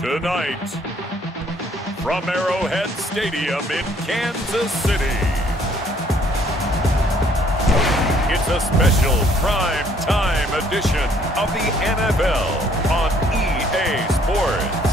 Tonight, from Arrowhead Stadium in Kansas City, it's a special prime time edition of the NFL on EA Sports.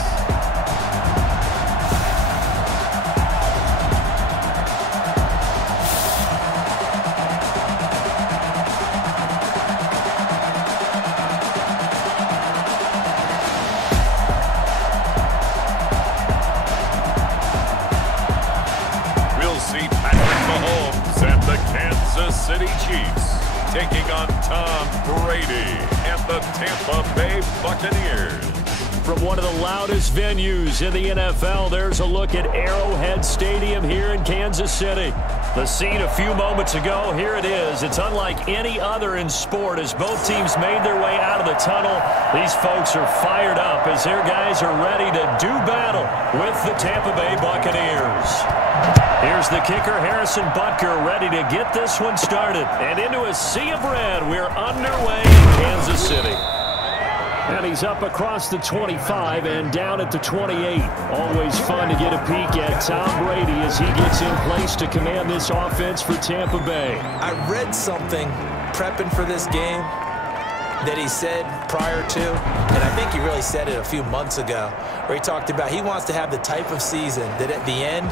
City Chiefs taking on Tom Brady and the Tampa Bay Buccaneers. From one of the loudest venues in the NFL, there's a look at Arrowhead Stadium here in Kansas City. The scene a few moments ago, here it is. It's unlike any other in sport as both teams made their way out of the tunnel. These folks are fired up as their guys are ready to do battle with the Tampa Bay Buccaneers. Here's the kicker, Harrison Butker, ready to get this one started. And into a sea of red, we're underway in Kansas City. And he's up across the 25 and down at the 28. Always fun to get a peek at Tom Brady as he gets in place to command this offense for Tampa Bay. I read something prepping for this game that he said prior to, and I think he really said it a few months ago, where he talked about he wants to have the type of season that at the end,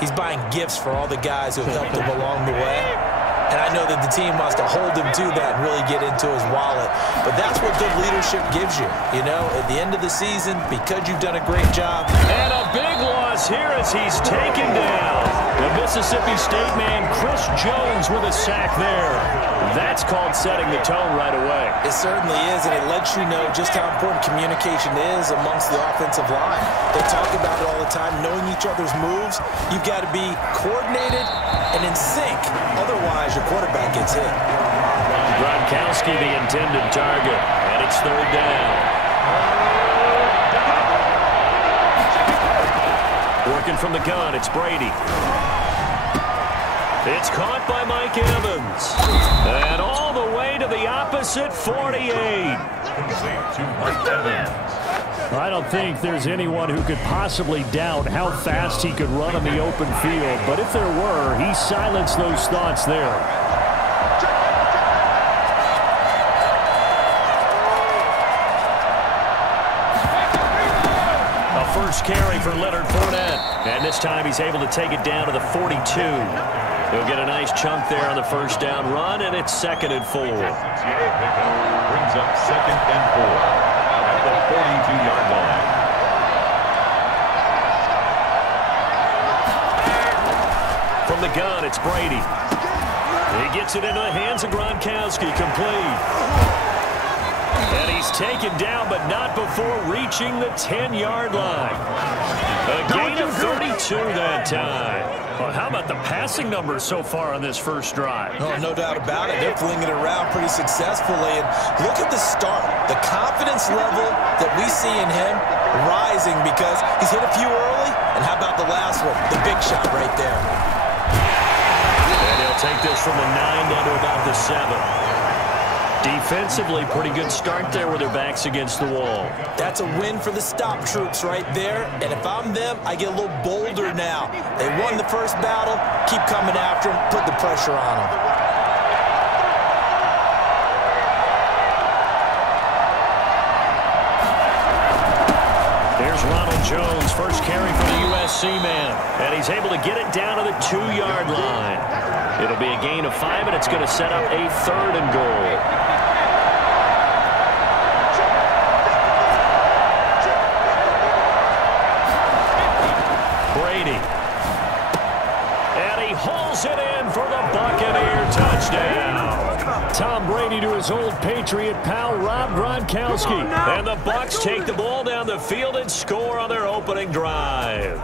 he's buying gifts for all the guys who have helped him along the way. And I know that the team wants to hold him to that and really get into his wallet. But that's what good leadership gives you. You know, at the end of the season, because you've done a great job. And a big loss here as he's taken down. The Mississippi State man, Chris Jones, with a sack there. That's called setting the tone right away. It certainly is, and it lets you know just how important communication is amongst the offensive line. They talk about it all the time, knowing each other's moves. You've got to be coordinated and in sync. Otherwise, your quarterback gets hit. Gronkowski, the intended target, and it's third down. Working from the gun, it's Brady. It's caught by Mike Evans. And all the way to the opposite 48. I don't think there's anyone who could possibly doubt how fast he could run on the open field. But if there were, he silenced those thoughts there. A first carry for Leonard Fournette. And this time he's able to take it down to the 42. He'll get a nice chunk there on the first down run, and it's 2nd and 4. Brings up 2nd and 4 at the 42-yard line. From the gun, it's Brady. He gets it into the hands of Gronkowski, complete. And he's taken down, but not before reaching the 10-yard line. A gain of 32 that time. Well, how about the passing numbers so far on this first drive? Oh, no doubt about it. They're flinging it around pretty successfully. And look at the start. The confidence level that we see in him rising because he's hit a few early. And how about the last one? The big shot right there. And he'll take this from the 9 down to about the 7. Defensively, pretty good start there with their backs against the wall. That's a win for the stop troops right there. And if I'm them, I get a little bolder now. They won the first battle. Keep coming after them. Put the pressure on them. There's Ronald Jones, first carry for the USC man. And he's able to get it down to the 2-yard line. It'll be a gain of 5, and it's going to set up a 3rd and goal. And he hauls it in for the Buccaneer touchdown. Tom Brady to his old Patriot pal, Rob Gronkowski. And the Bucs take the ball down the field and score on their opening drive.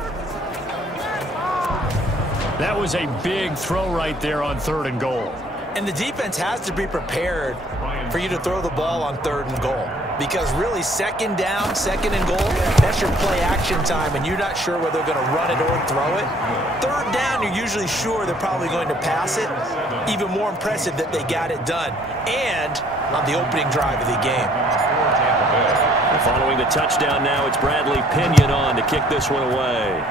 That was a big throw right there on 3rd and goal. And the defense has to be prepared for you to throw the ball on 3rd and goal. Because really, 2nd down, 2nd and goal, that's your play action time, and you're not sure whether they're going to run it or throw it. 3rd down, you're usually sure they're probably going to pass it. Even more impressive that they got it done. And on the opening drive of the game. Following the touchdown now, it's Bradley Pinion on to kick this one away.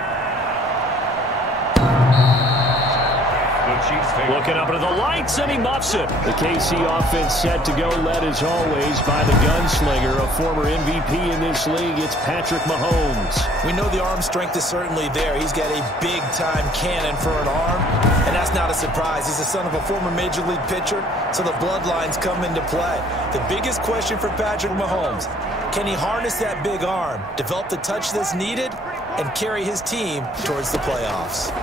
Looking up into the lights, and he muffs it. The KC offense set to go, led as always by the gunslinger, a former MVP in this league. It's Patrick Mahomes. We know the arm strength is certainly there. He's got a big-time cannon for an arm, and that's not a surprise. He's the son of a former Major League pitcher, so the bloodlines come into play. The biggest question for Patrick Mahomes, can he harness that big arm, develop the touch that's needed, and carry his team towards the playoffs?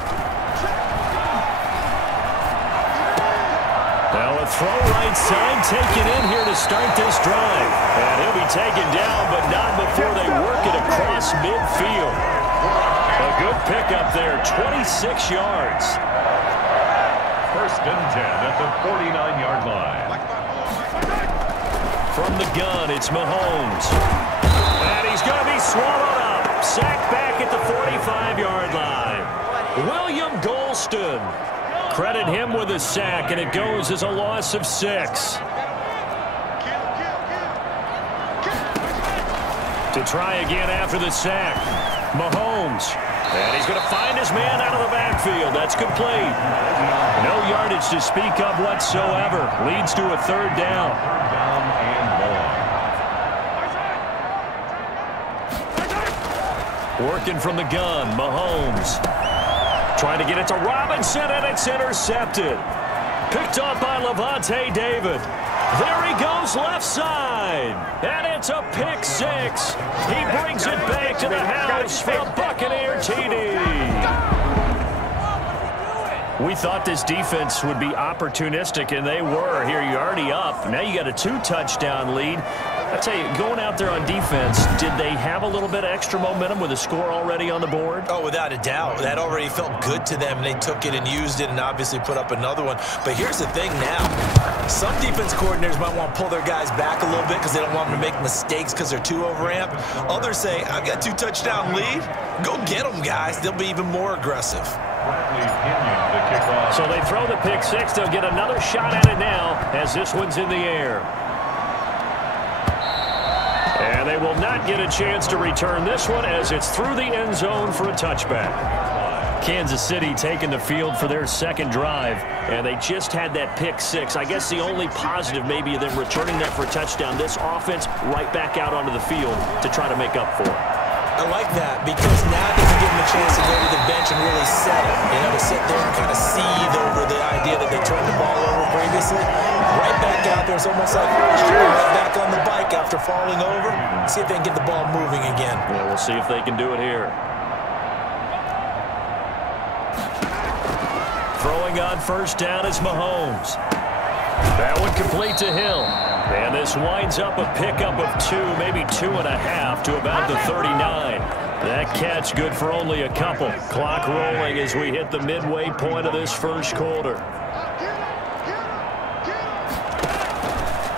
Now a throw right side taken in here to start this drive. And he'll be taken down, but not before they work it across midfield. A good pickup there, 26 yards. First and 10 at the 49-yard line. From the gun, it's Mahomes. And he's going to be swallowed up. Sacked back at the 45-yard line. William Golston. Credit him with a sack, and it goes as a loss of 6. To try again after the sack. Mahomes. And he's going to find his man out of the backfield. That's complete. No yardage to speak of whatsoever. Leads to a third down. Working from the gun, Mahomes. Trying to get it to Robinson, and it's intercepted. Picked up by Levante David. There he goes left side. And it's a pick 6. He brings it back to the house for a Buccaneer TD. We thought this defense would be opportunistic, and they were. Here you're already up. Now you got a 2-touchdown lead. I tell you, going out there on defense, did they have a little bit of extra momentum with a score already on the board? Oh, without a doubt. That already felt good to them. They took it and used it and obviously put up another one. But here's the thing now. Some defense coordinators might want to pull their guys back a little bit because they don't want them to make mistakes because they're too overamped. Others say, I've got 2-touchdown lead. Go get them, guys. They'll be even more aggressive. So they throw the pick 6. They'll get another shot at it now as this one's in the air. And they will not get a chance to return this one as it's through the end zone for a touchback. Kansas City taking the field for their second drive, and they just had that pick 6. I guess the only positive maybe of them returning that for a touchdown. This offense right back out onto the field to try to make up for it. I like that because now they can give them a chance to go to the bench and really settle. You know, to sit there and kind of seethe over the idea that they turned the ball over previously. Right back out there. It's almost like right back on the bike after falling over. See if they can get the ball moving again. Yeah, we'll see if they can do it here. Throwing on first down is Mahomes. That one complete to Hill. And this winds up a pickup of 2, maybe 2.5 to about the 39. That catch good for only a couple. Clock rolling as we hit the midway point of this first quarter.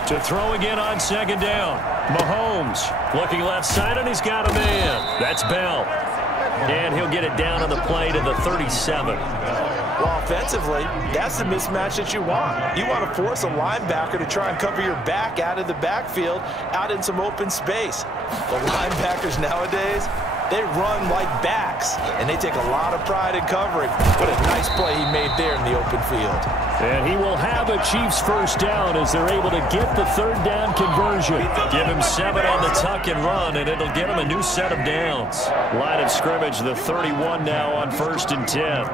To throw again on second down. Mahomes looking left side, and he's got a man. That's Bell. And he'll get it down on the play to the 37. Well, offensively, that's the mismatch that you want. You want to force a linebacker to try and cover your back out of the backfield, out in some open space. The linebackers nowadays, they run like backs, and they take a lot of pride in covering. What a nice play he made there in the open field. And he will have a Chiefs first down as they're able to get the third down conversion. Give him 7 on the tuck and run, and it'll get him a new set of downs. Line of scrimmage, the 31 now on first and 10.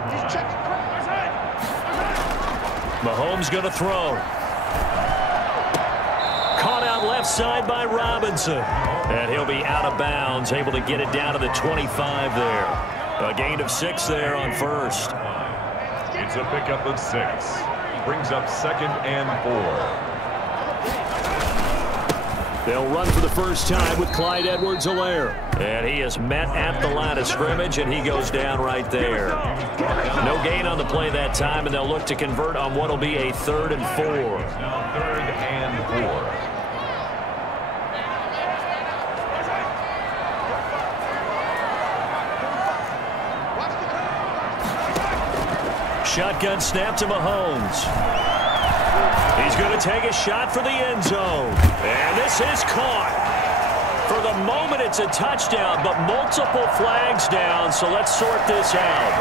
Mahomes going to throw. Caught out left side by Robinson. And he'll be out of bounds, able to get it down to the 25 there. A gain of 6 there on first. It's a pickup of 6. Brings up 2nd and 4. They'll run for the first time with Clyde Edwards-Helaire. And he is met at the line of scrimmage, and he goes down right there. No gain on the play that time, and they'll look to convert on what will be a 3rd and 4. Now 3rd and 4. Shotgun snap to Mahomes. He's going to take a shot for the end zone. And this is caught. For the moment, it's a touchdown, but multiple flags down, so let's sort this out.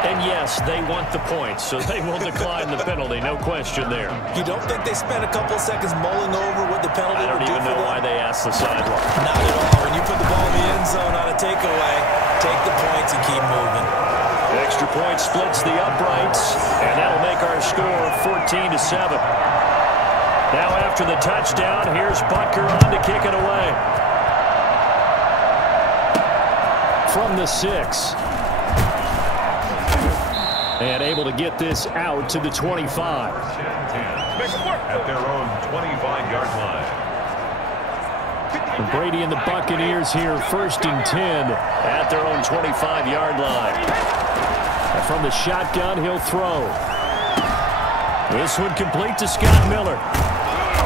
And yes, they want the points, so they will decline the penalty. No question there. You don't think they spent a couple of seconds mulling over what the penalty would do for them? I don't even know why they asked the sideline. Not at all. When you put the ball in the end zone on a takeaway, take the points and keep moving. Extra point splits the uprights, and that'll make our score 14-7. Now after the touchdown, here's Butker on to kick it away. From the 6. And able to get this out to the 25. At their own 25-yard line. Brady and the Buccaneers here, 1st and 10 at their own 25-yard line. And from the shotgun, he'll throw. This one complete to Scott Miller.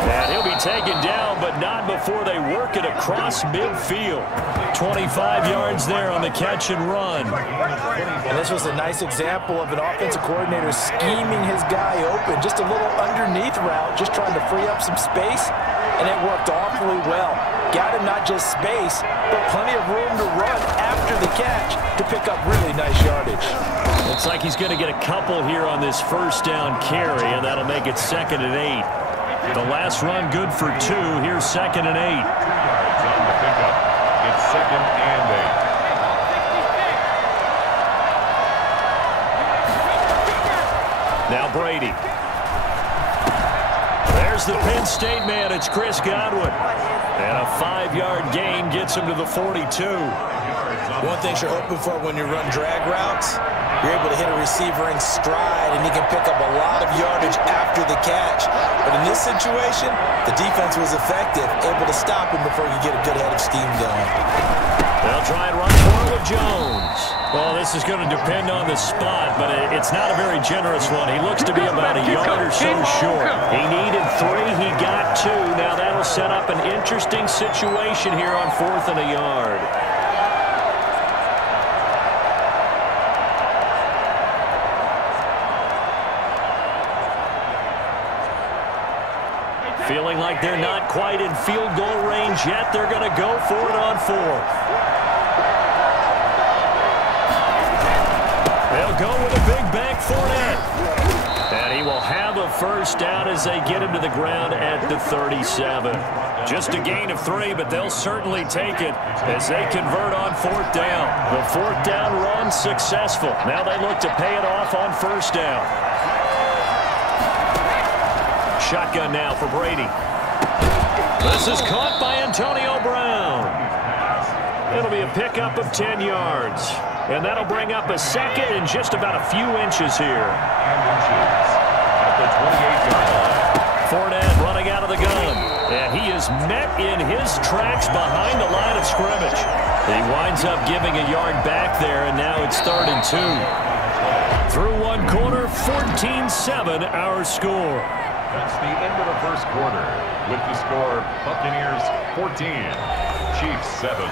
And he'll be taken down, but not before they work it across midfield. 25 yards there on the catch and run. And this was a nice example of an offensive coordinator scheming his guy open. Just a little underneath route, just trying to free up some space, and it worked awfully well. Got him not just space, but plenty of room to run after the catch to pick up really nice yardage. Looks like he's going to get a couple here on this 1st down carry, and that'll make it 2nd and 8. The last run good for 2. Here's 2nd and 8. 2 yards on the pickup. It's 2nd and 8. Now Brady. There's the Penn State man. It's Chris Godwin. And a 5-yard gain gets him to the 42. One thing you're hoping for when you run drag routes, you're able to hit a receiver in stride, and he can pick up a lot of yardage after the catch. But in this situation, the defense was effective, able to stop him before you get a good head of steam going. They'll try and run for it with Jones. Well, this is going to depend on the spot, but it's not a very generous one. He looks to be about a yard or so short. He needed 3. He got 2. Now that'll set up an interesting situation here on 4th and a yard. Feeling like they're not quite in field goal range yet. They're going to go for it on 4th. They'll go with a big bank Fournette. And he will have a 1st down as they get him to the ground at the 37. Just a gain of 3, but they'll certainly take it as they convert on 4th down. The 4th down run successful. Now they look to pay it off on 1st down. Shotgun now for Brady. This is caught by Antonio Brown. It'll be a pickup of 10 yards. And that'll bring up a 2nd and just about a few inches here. At the 28-yard line. Fournette running out of the gun. And he is met in his tracks behind the line of scrimmage. He winds up giving a yard back there, and now it's 3rd and 2. Through one quarter, 14-7 our score. That's the end of the 1st quarter with the score Buccaneers 14, Chiefs 7.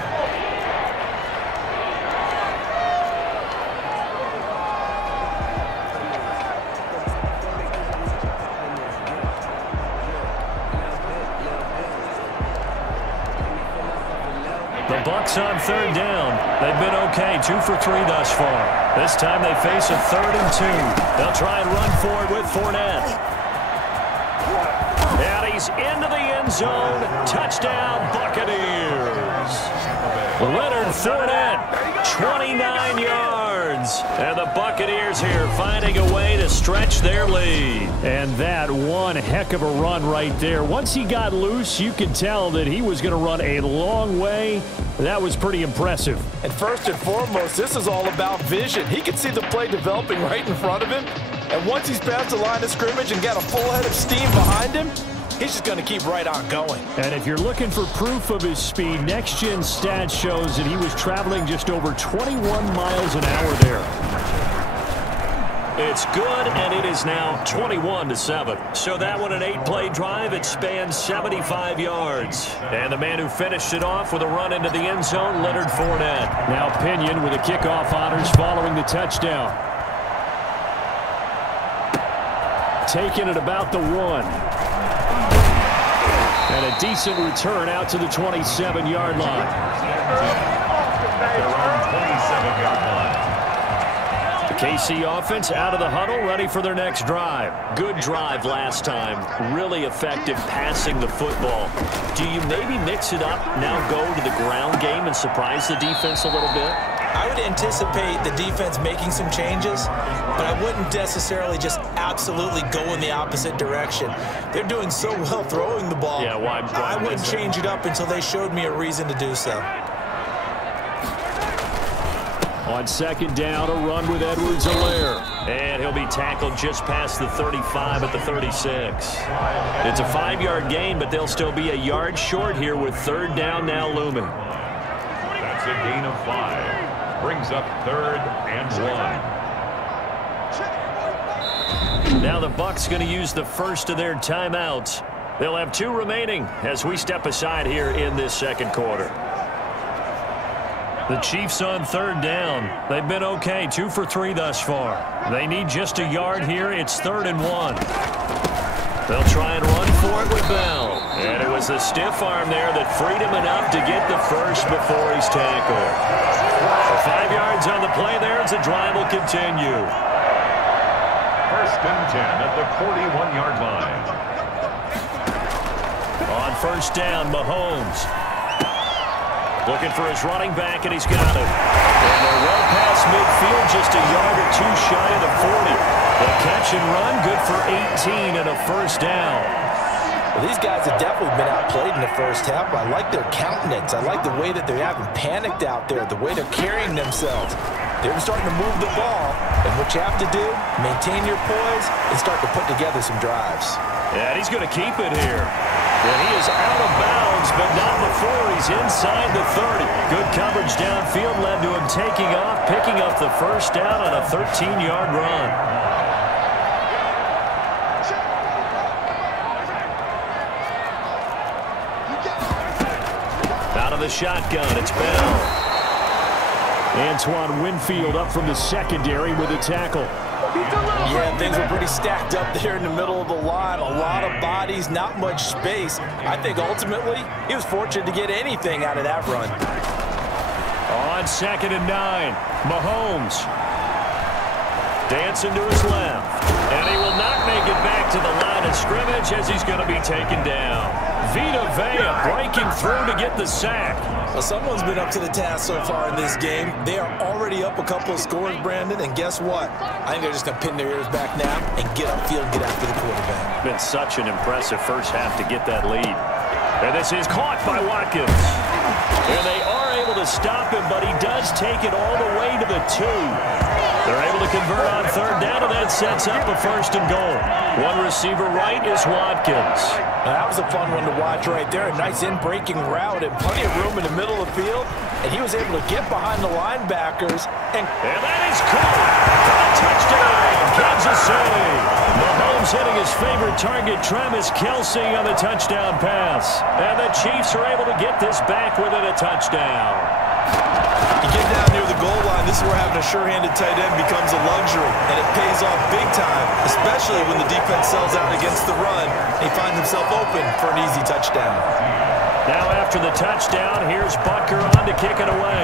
The Bucs on 3rd down. They've been okay, 2 for 3 thus far. This time they face a 3rd and 2. They'll try and run for it with Fournette. And he's into the end zone. Touchdown, Buccaneers. Leonard Fournette, 29 yards. And the Buccaneers here finding a way to stretch their lead. And that one heck of a run right there. Once he got loose, you could tell that he was going to run a long way. That was pretty impressive. And first and foremost, this is all about vision. He could see the play developing right in front of him. And once he's past the line of scrimmage and got a full head of steam behind him, he's just going to keep right on going. And if you're looking for proof of his speed, Next Gen Stats shows that he was traveling just over 21 miles an hour there. It's good, and it is now 21-7. So that one, an 8-play drive. It spans 75 yards. And the man who finished it off with a run into the end zone, Leonard Fournette. Now Pinion with the kickoff honors following the touchdown. taken at about the 1. And a decent return out to the 27-yard line. Their own 27-yard line. The KC offense out of the huddle, ready for their next drive. Good drive last time. Really effective passing the football. Do you maybe mix it up, now go to the ground game and surprise the defense a little bit? I would anticipate the defense making some changes, but I wouldn't necessarily just absolutely go in the opposite direction. They're doing so well throwing the ball. Yeah, why I wouldn't change it up until they showed me a reason to do so. On second down, a run with Edwards-Helaire. And he'll be tackled just past the 35 at the 36. It's a 5-yard gain, but they'll still be a yard short here with third down now looming. That's a gain of 5. Brings up 3rd and 1. Now the Bucs going to use the first of their timeouts. They'll have 2 remaining as we step aside here in this second quarter. The Chiefs on third down. They've been okay, 2 for 3 thus far. They need just a yard here. It's 3rd and 1. They'll try and run for it with Bell. And it was the stiff arm there that freed him enough to get the first before he's tackled. 5 yards on the play there as the drive will continue. 1st and 10 at the 41-yard line. On first down, Mahomes. Looking for his running back, and he's got it. And they're well past midfield, just a yard or 2 shy of the 40. The catch and run, good for 18 and a first down. Well, these guys have definitely been outplayed in the first half. I like their countenance. I like the way that they haven't panicked out there, the way they're carrying themselves. They're starting to move the ball, and what you have to do, maintain your poise and start to put together some drives. Yeah, he's going to keep it here. And he is out of bounds, but not before he's inside the 30. Good coverage downfield led to him taking off, picking up the first down on a 13-yard run. Out of the shotgun, it's Bell. Antoine Winfield up from the secondary with a tackle. Yeah, things were pretty stacked up there in the middle of the line. A lot of bodies, not much space. I think ultimately he was fortunate to get anything out of that run. On 2nd and 9, Mahomes dancing to his left. And he will not make it back to the line of scrimmage as he's going to be taken down. Vita Vea breaking through to get the sack. Well, someone's been up to the task so far in this game. They are already up a couple of scores, Brandon, and guess what? I think they're just going to pin their ears back now and get upfield, get after the quarterback. Been such an impressive first half to get that lead. And this is caught by Watkins. And they are able to stop him, but he does take it all the way to the 2. They're able to convert on third down, and that sets up a 1st and goal. One receiver right is Watkins. Now, that was a fun one to watch right there. A nice in-breaking route and plenty of room in the middle of the field. And he was able to get behind the linebackers. And that is caught. Touchdown, Kansas City. Mahomes hitting his favorite target, Travis Kelce, on the touchdown pass. And the Chiefs are able to get this back within a touchdown. You get down near the goal line, this is where having a sure-handed tight end becomes a luxury, and it pays off big time, especially when the defense sells out against the run. He finds himself open for an easy touchdown. Now after the touchdown, here's Butker on to kick it away.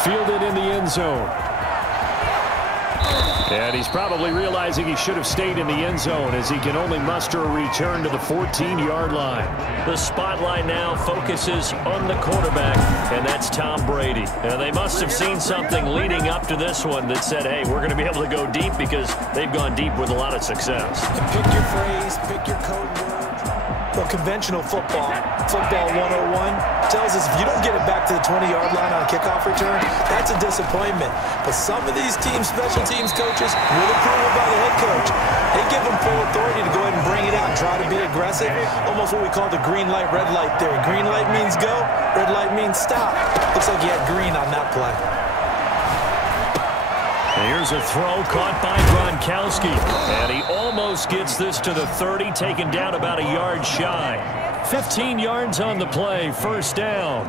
Fielded in the end zone. And he's probably realizing he should have stayed in the end zone as he can only muster a return to the 14-yard line. The spotlight now focuses on the quarterback, and that's Tom Brady. And they must have seen something leading up to this one that said, hey, we're going to be able to go deep because they've gone deep with a lot of success. And pick your phrase, pick your code word. Well, conventional football 101, tells us if you don't get it back to the 20-yard line on a kickoff return, that's a disappointment. But some of these teams, special teams coaches, with approval by the head coach, they give them full authority to go ahead and bring it out and try to be aggressive. Almost what we call the green light, red light theory. Green light means go, red light means stop. Looks like you had green on that play. Here's a throw caught by Gronkowski. And he almost gets this to the 30, taken down about a yard shy. 15 yards on the play, first down.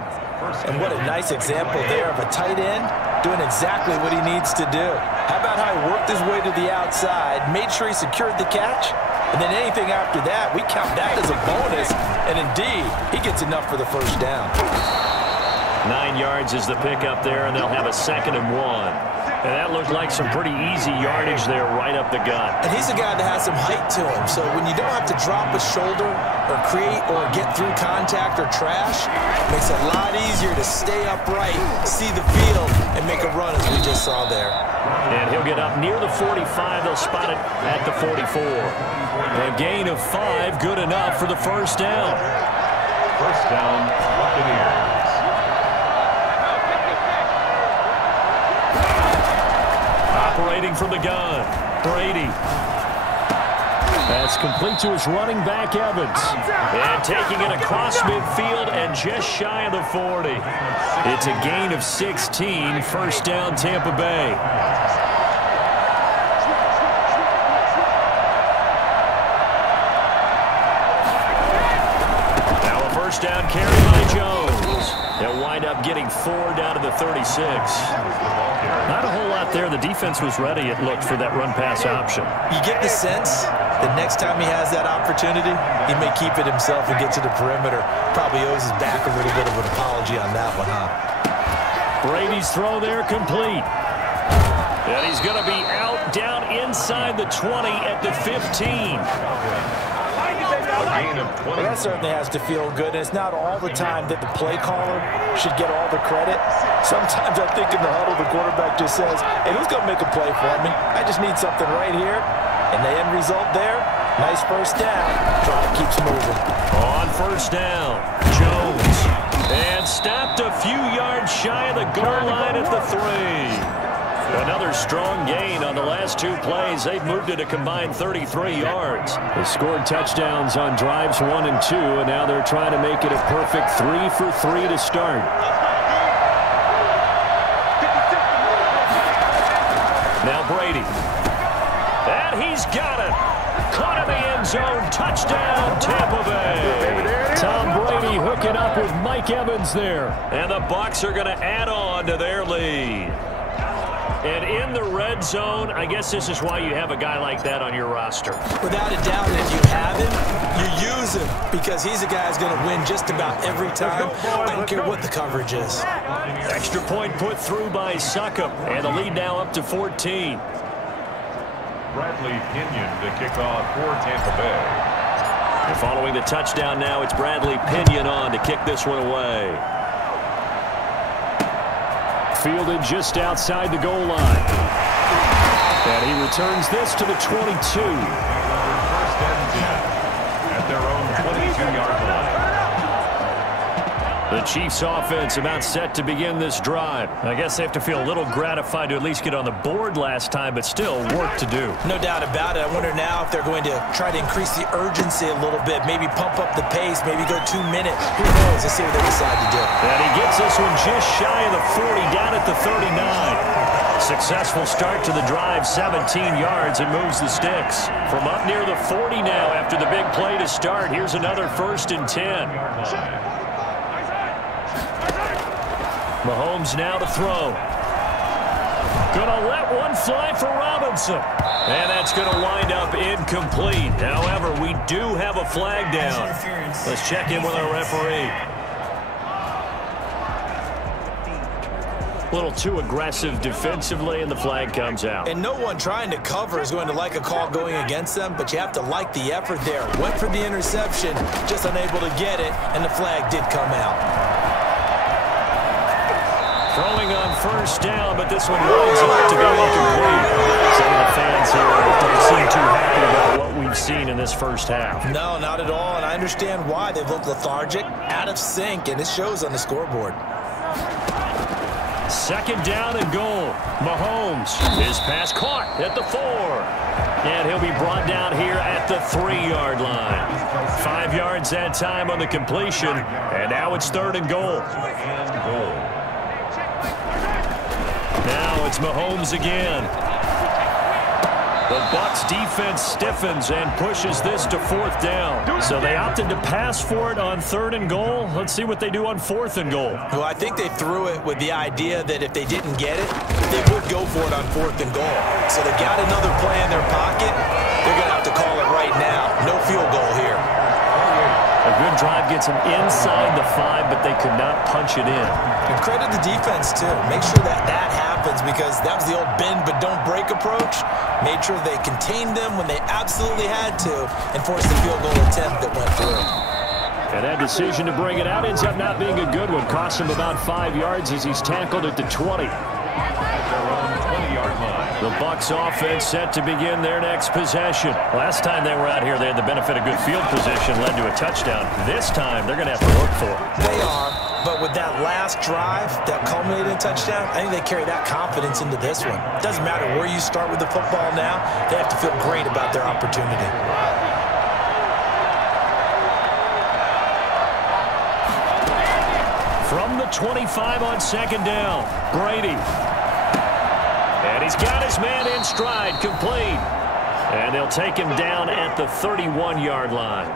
And what a nice example there of a tight end doing exactly what he needs to do. How about how he worked his way to the outside, made sure he secured the catch, and then anything after that, we count that as a bonus. And indeed, he gets enough for the first down. 9 yards is the pickup there, and they'll have a 2nd and 1. And that looked like some pretty easy yardage there right up the gut. And he's a guy that has some height to him. So when you don't have to drop a shoulder or create or get through contact or trash, it makes it a lot easier to stay upright, see the field, and make a run as we just saw there. And he'll get up near the 45. They'll spot it at the 44. A gain of 5, good enough for the first down. First down, Buccaneers. Operating from the gun, Brady. That's complete to his running back, Evans. And taking it across midfield and just shy of the 40. It's a gain of 16, first down Tampa Bay. Now a first down carry by Jones. They'll wind up getting 4 down to the 36. Not a whole lot there. The defense was ready, it looked, for that run-pass option. You get the sense that next time he has that opportunity, he may keep it himself and get to the perimeter. Probably owes his back a little bit of an apology on that one, huh? Brady's throw there complete. And he's going to be out down inside the 20 at the 15. Well, that certainly has to feel good, and it's not all the time that the play caller should get all the credit. Sometimes I think in the huddle, the quarterback just says, hey, who's going to make a play for me? I just need something right here. And the end result there, nice first down. Drive keeps moving. On first down, Jones. And stopped a few yards shy of the goal line at the 3. Another strong gain on the last 2 plays. They've moved it a combined 33 yards. They scored touchdowns on drives 1 and 2, and now they're trying to make it a perfect 3 for 3 to start. Now Brady. And he's got it. Caught in the end zone. Touchdown, Tampa Bay. Tom Brady hooking up with Mike Evans there. And the Bucs are going to add on to their lead. And in the red zone, I guess this is why you have a guy like that on your roster. Without a doubt, if you have him, you use him because he's a guy who's going to win just about every time. I don't care what the coverage is. Extra point put through by Succop, and the lead now up to 14. Bradley Pinion to kick off for Tampa Bay. And following the touchdown now, it's Bradley Pinion on to kick this one away. Fielded just outside the goal line. And he returns this to the 22. First and 10 at their own 22-yard line. The Chiefs offense about set to begin this drive. I guess they have to feel a little gratified to at least get on the board last time, but still work to do. No doubt about it. I wonder now if they're going to try to increase the urgency a little bit, maybe pump up the pace, maybe go 2 minutes. Who knows? Let's see what they decide to do. And he gets this one just shy of the 40, down at the 39. Successful start to the drive, 17 yards, and moves the sticks. From up near the 40 now after the big play to start, here's another 1st and 10. Mahomes now to throw. Gonna let one fly for Robinson. And that's gonna wind up incomplete. However, we do have a flag down. Let's check in with our referee. A little too aggressive defensively, and the flag comes out. And no one trying to cover is going to like a call going against them, but you have to like the effort there. Went for the interception, just unable to get it, and the flag did come out. Throwing on first down, but this one winds up to be incomplete. Some of the fans here don't seem too happy about what we've seen in this first half. No, not at all, and I understand why. They look lethargic, out of sync, and it shows on the scoreboard. 2nd down and goal. Mahomes, his pass caught at the 4. And he'll be brought down here at the 3-yard line. 5 yards that time on the completion, and now it's 3rd and goal. Now it's Mahomes again. The Bucs defense stiffens and pushes this to 4th down. So they opted to pass for it on 3rd and goal. Let's see what they do on 4th and goal. Well, I think they threw it with the idea that if they didn't get it, they would go for it on 4th and goal. So they got another play in their pocket. They're going to have to call it right now. No field goal here. A good drive gets them inside the 5, but they could not punch it in. And credit the defense, too. Make sure that happens, because that was the old bend but don't break approach. Made sure they contained them when they absolutely had to and forced the field goal attempt that went through. And that decision to bring it out ends up not being a good one. Cost him about 5 yards as he's tackled at the 20. The Bucs offense set to begin their next possession. Last time they were out here, they had the benefit of good field position, led to a touchdown. This time, they're going to have to work for it. They are, but with that last drive that culminated in a touchdown, I think they carry that confidence into this one. It doesn't matter where you start with the football now. They have to feel great about their opportunity. From the 25 on 2nd down, Brady. And he's got his man in stride, complete. And they'll take him down at the 31-yard line.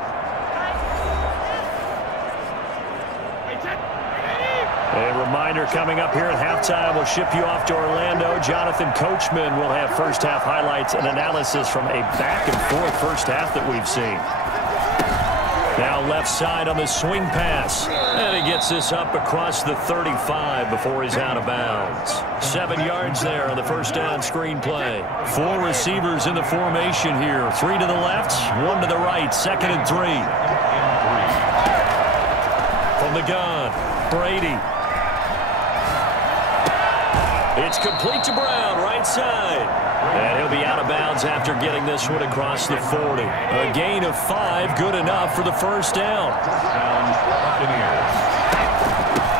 A reminder coming up here at halftime, we'll ship you off to Orlando. Jonathan Coachman will have first-half highlights and analysis from a back-and-forth first half that we've seen. Now left side on the swing pass. And he gets this up across the 35 before he's out of bounds. 7 yards there on the first down screen play. 4 receivers in the formation here. 3 to the left, 1 to the right. 2nd and 3. From the gun, Brady. It's complete to Brown, right side. And he'll be out of bounds after getting this one across the 40. A gain of 5, good enough for the first down.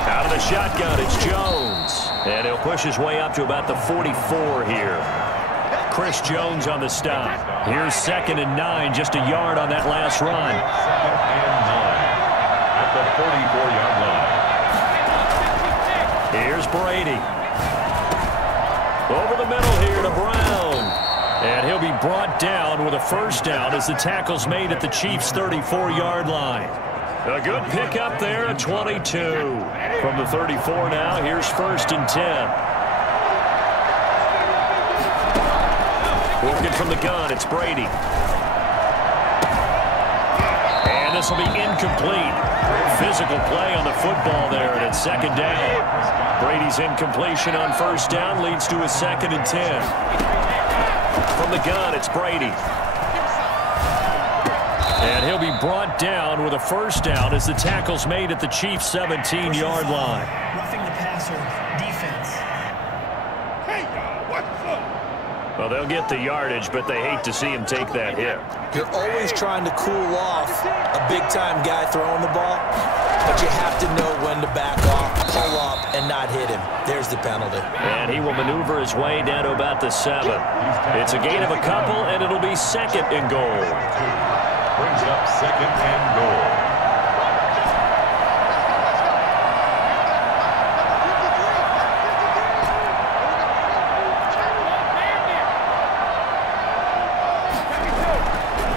Out of the shotgun, it's Jones. And he'll push his way up to about the 44 here. Chris Jones on the stop. Here's 2nd and 9, just a yard on that last run. 2nd and 9 at the 44-yard line. Here's Brady. Over the middle here to Brown. And he'll be brought down with a first down as the tackle's made at the Chiefs' 34-yard line. A good pickup there at 22. From the 34 now, here's 1st and 10. Working from the gun, it's Brady. And this will be incomplete. Physical play on the football there, and it's 2nd down. Brady's incompletion on first down leads to a 2nd and 10. From the gun, it's Brady. And he'll be brought down with a first down as the tackle's made at the Chiefs' 17-yard line. Roughing the passer, defense. Well, they'll get the yardage, but they hate to see him take that hit. You're always trying to cool off a big-time guy throwing the ball, but you have to know when to back off, pull up, and not hit him. There's the penalty. And he will maneuver his way down to about the 7. It's a gain of a couple, and it'll be 2nd and goal. Brings up 2nd and goal.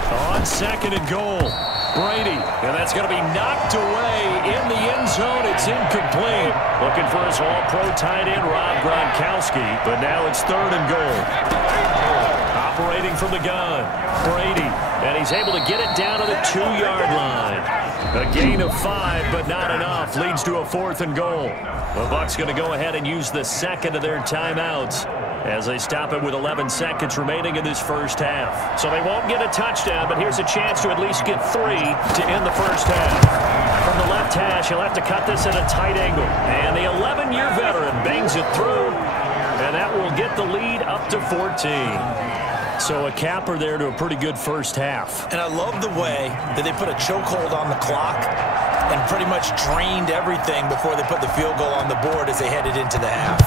On 2nd and goal, Brady, and that's going to be knocked away in the end zone. It's incomplete. Looking for his all-pro tight end, Rob Gronkowski, but now it's 3rd and goal. Operating from the gun, Brady, and he's able to get it down to the 2-yard line. A gain of 5, but not enough, leads to a 4th and goal. The Bucs going to go ahead and use the 2nd of their timeouts as they stop it with 11 seconds remaining in this first half. So they won't get a touchdown, but here's a chance to at least get 3 to end the first half. From the left hash, he'll have to cut this at a tight angle. And the 11-year veteran bangs it through, and that will get the lead up to 14. So a capper there to a pretty good first half. And I love the way that they put a chokehold on the clock and pretty much drained everything before they put the field goal on the board as they headed into the half.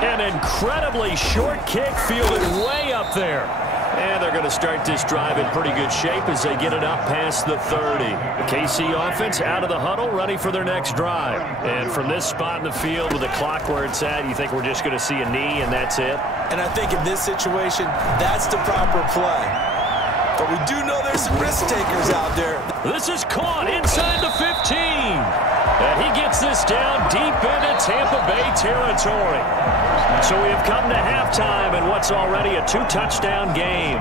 An incredibly short kick fielded way up there. And they're going to start this drive in pretty good shape as they get it up past the 30. The KC offense out of the huddle, ready for their next drive. And from this spot in the field with the clock where it's at, you think we're just going to see a knee and that's it? And I think in this situation, that's the proper play. But we do know there's some risk takers out there. This is caught inside the 15. And he gets this down deep into Tampa Bay territory. So we have come to halftime in what's already a 2-touchdown game.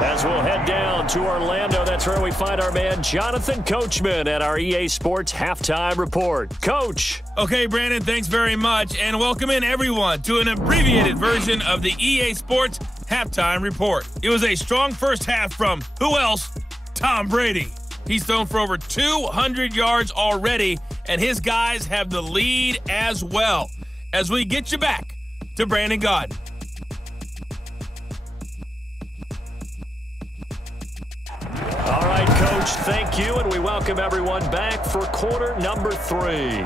As we'll head down to Orlando, that's where we find our man Jonathan Coachman at our EA Sports Halftime Report. Coach. Okay, Brandon, thanks very much. And welcome in, everyone, to an abbreviated version of the EA Sports Halftime Report. It was a strong first half from, who else? Tom Brady. He's thrown for over 200 yards already, and his guys have the lead as well. As we get you back to Brandon Gaudin. All right, Coach, thank you, and we welcome everyone back for quarter number 3.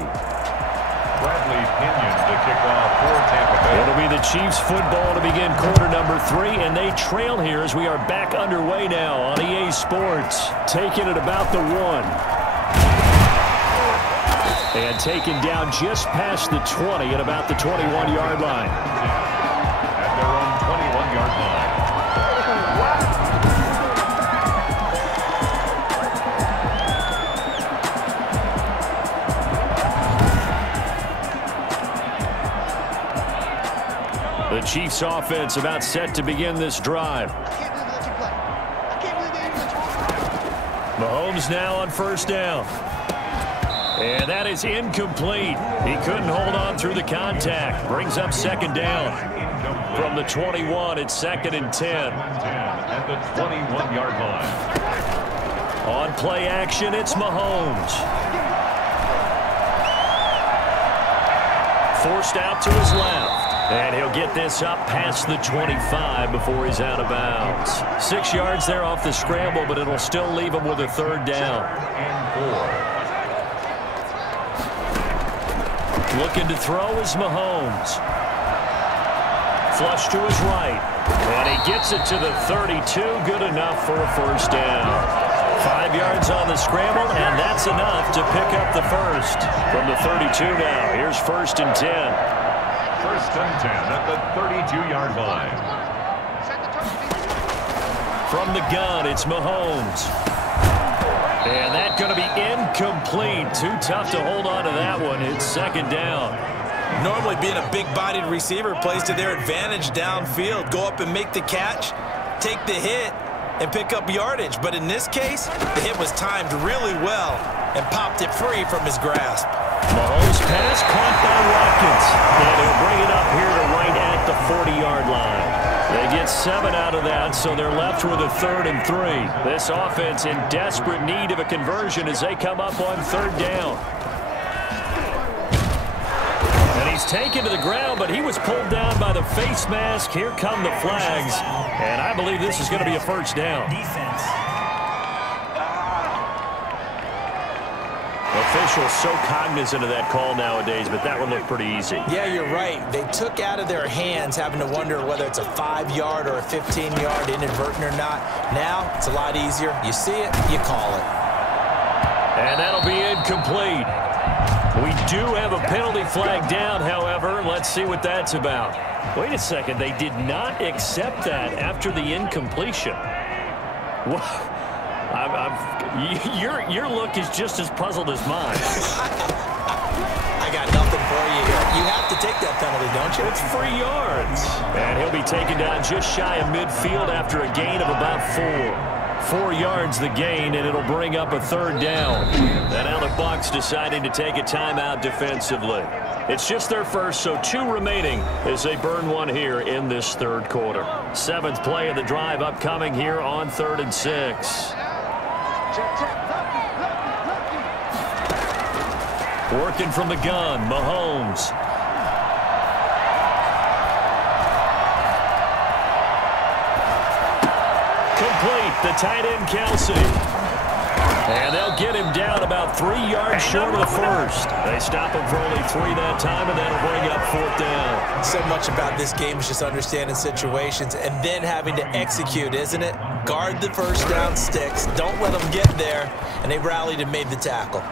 Bradley Pinion to kick off for Tampa Bay. It'll be the Chiefs football to begin quarter number 3, and they trail here as we are back underway now on EA Sports. Taking it about the 1. And taken down just past the 20 at about the 21-yard line. At their own 21-yard line. The Chiefs offense about set to begin this drive. Mahomes now on first down. And that is incomplete. He couldn't hold on through the contact. Brings up second down. From the 21, it's 2nd and 10. At the 21-yard line. On play action, it's Mahomes. Forced out to his left. And he'll get this up past the 25 before he's out of bounds. 6 yards there off the scramble, but it'll still leave him with a third down. And 4. Looking to throw is Mahomes. Flush to his right. And he gets it to the 32. Good enough for a first down. 5 yards on the scramble, and that's enough to pick up the first. From the 32 now, here's 1st and 10. 1st and 10 at the 32-yard line. From the gun, it's Mahomes. And that's going to be incomplete. Too tough to hold on to that one. It's 2nd down. Normally being a big-bodied receiver plays to their advantage downfield. Go up and make the catch, take the hit, and pick up yardage. But in this case, the hit was timed really well and popped it free from his grasp. Mahomes pass caught by Watkins. And he'll bring it up here to right at the 40-yard line. They get 7 out of that, so they're left with a 3rd and 3. This offense in desperate need of a conversion as they come up on 3rd down. And he's taken to the ground, but he was pulled down by the face mask. Here come the flags, and I believe this is going to be a first down. Defense. Officials so cognizant of that call nowadays, but that one looked pretty easy. Yeah, you're right. They took out of their hands having to wonder whether it's a 5-yard or a 15-yard inadvertent or not. Now, it's a lot easier. You see it, you call it. And that'll be incomplete. We do have a penalty flag down, however. Let's see what that's about. Wait a second. They did not accept that after the incompletion. What? Your look is just as puzzled as mine. I got nothing for you here. You have to take that penalty, don't you? It's free yards. And he'll be taken down just shy of midfield after a gain of about 4. 4 yards the gain, and it'll bring up a 3rd down. And now the Bucs deciding to take a timeout defensively. It's just their first, so 2 remaining as they burn one here in this 3rd quarter. 7th play of the drive upcoming here on 3rd and 6. Working from the gun, Mahomes. Complete, the tight end Kelsey. And they'll get him down about 3 yards short of the first. They stop him for only 3 that time, and that'll bring up 4th down. So much about this game is just understanding situations and then having to execute, isn't it? Guard the first down sticks. Don't let them get there. And they rallied and made the tackle.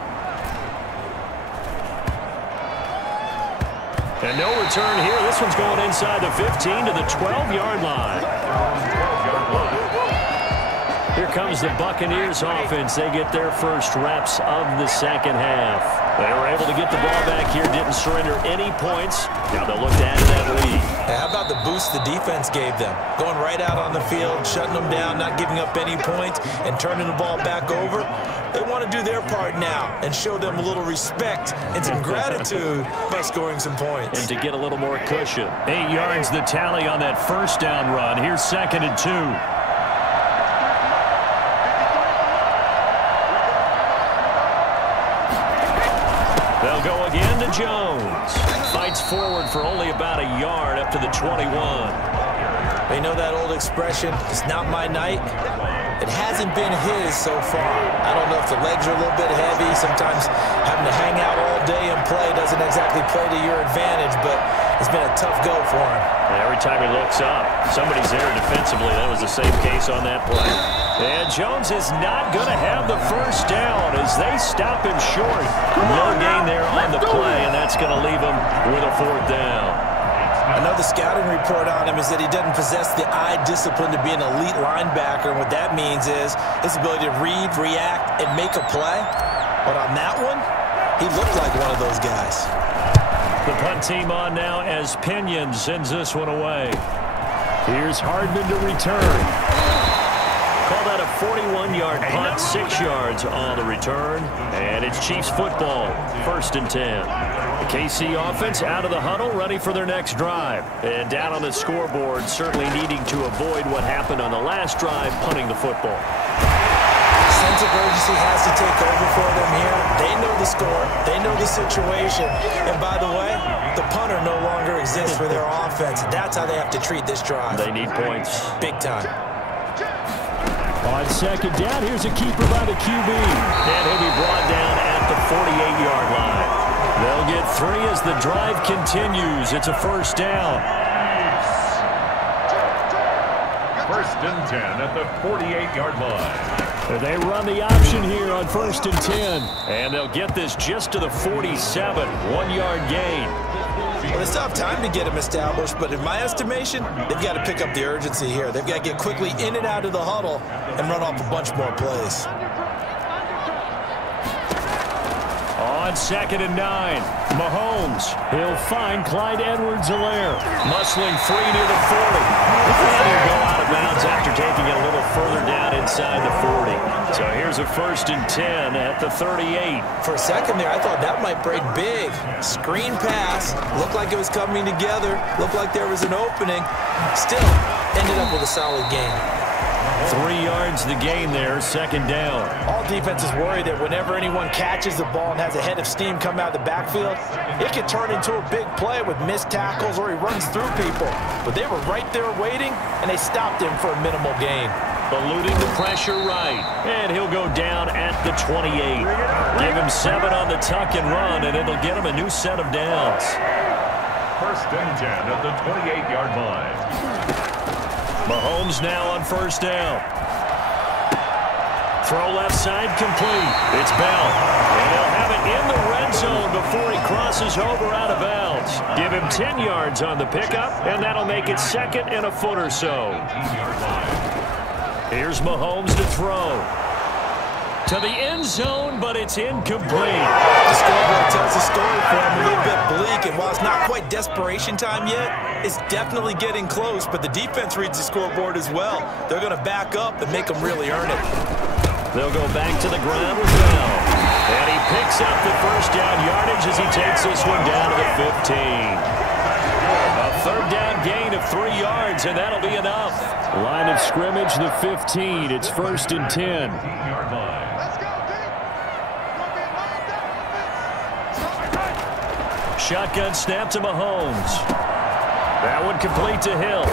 And no return here. This one's going inside the 15 to the 12-yard line. Here comes the Buccaneers offense. They get their first reps of the second half. They were able to get the ball back here, didn't surrender any points. Now they'll look to add to that lead. How about the boost the defense gave them? Going right out on the field, shutting them down, not giving up any points, and turning the ball back over. They want to do their part now and show them a little respect and some gratitude by scoring some points. And to get a little more cushion. 8 yards the tally on that first down run. Here's 2nd and 2. They'll go again to Jones. Fights forward for only about a yard up to the 21. They know that old expression, it's not my night. It hasn't been his so far. I don't know if the legs are a little bit heavy. Sometimes having to hang out all day and play doesn't exactly play to your advantage, but it's been a tough go for him. Every time he looks up, somebody's there defensively. That was the same case on that play. And Jones is not going to have the first down as they stop him short. No gain there on the play, and that's going to leave him with a 4th down. Another scouting report on him is that he doesn't possess the eye discipline to be an elite linebacker. And what that means is his ability to read, react, and make a play. But on that one, he looked like one of those guys. The punt team on now as Pinion sends this one away. Here's Hardman to return. Call that a 41-yard punt, 6 yards on the return. And it's Chiefs football, 1st and 10. The KC offense out of the huddle, ready for their next drive. And down on the scoreboard, certainly needing to avoid what happened on the last drive, punting the football. Sense of urgency has to take over for them here. They know the score. They know the situation. And by the way, the punter no longer exists for their offense. That's how they have to treat this drive. They need points. Big time. On 2nd down, here's a keeper by the QB. And he'll be brought down at the 48-yard line. They'll get 3 as the drive continues. It's a 1st down. 1st and 10 at the 48-yard line. They run the option here on 1st and 10. And they'll get this just to the 47. 1-yard gain. Well, they still have time to get him established, but in my estimation, they've got to pick up the urgency here. They've got to get quickly in and out of the huddle and run off a bunch more plays. On 2nd and 9, Mahomes. He'll find Clyde Edwards-Helaire. Muscling free near the 40. And he'll go out of bounds after taking it a little further down inside the 40. So here's a 1st and 10 at the 38. For a second there, I thought that might break big. Screen pass. Looked like it was coming together. Looked like there was an opening. Still, ended up with a solid game. 3 yards the gain there, 2nd down. All defenses worry that whenever anyone catches the ball and has a head of steam come out of the backfield, it could turn into a big play with missed tackles or he runs through people. But they were right there waiting, and they stopped him for a minimal gain. Eluding the pressure right. And he'll go down at the 28. Give him 7 on the tuck and run, and it'll get him a new set of downs. 1st and 10 at the 28-yard line. Mahomes now on 1st down. Throw left side complete. It's Bell. And he'll have it in the red zone before he crosses over out of bounds. Give him 10 yards on the pickup, and that'll make it 2nd and a foot or so. Here's Mahomes to throw. To the end zone, but it's incomplete. The scoreboard tells the story for him a little bit bleak, and while it's not quite desperation time yet, it's definitely getting close, but the defense reads the scoreboard as well. They're going to back up and make them really earn it. They'll go back to the ground with Bell. And he picks up the 1st down yardage as he takes this one down to the 15. A 3rd down gain of 3 yards, and that'll be enough. Line of scrimmage, the 15. It's 1st and 10. Shotgun snap to Mahomes. That one complete to Hill.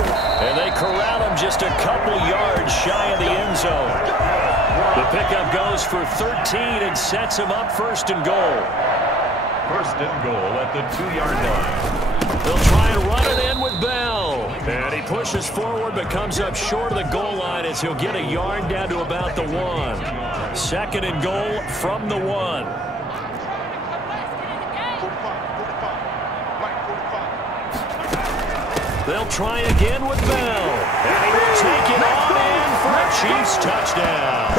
And they corral him just a couple yards shy of the end zone. The pickup goes for 13 and sets him up first and goal. First and goal at the 2-yard line. They'll try and run it in with Bell. And he pushes forward but comes up short of the goal line as he'll get a yard down to about the 1. Second and goal from the 1. They'll try again with Bell. And he will take it on in for a Chiefs touchdown.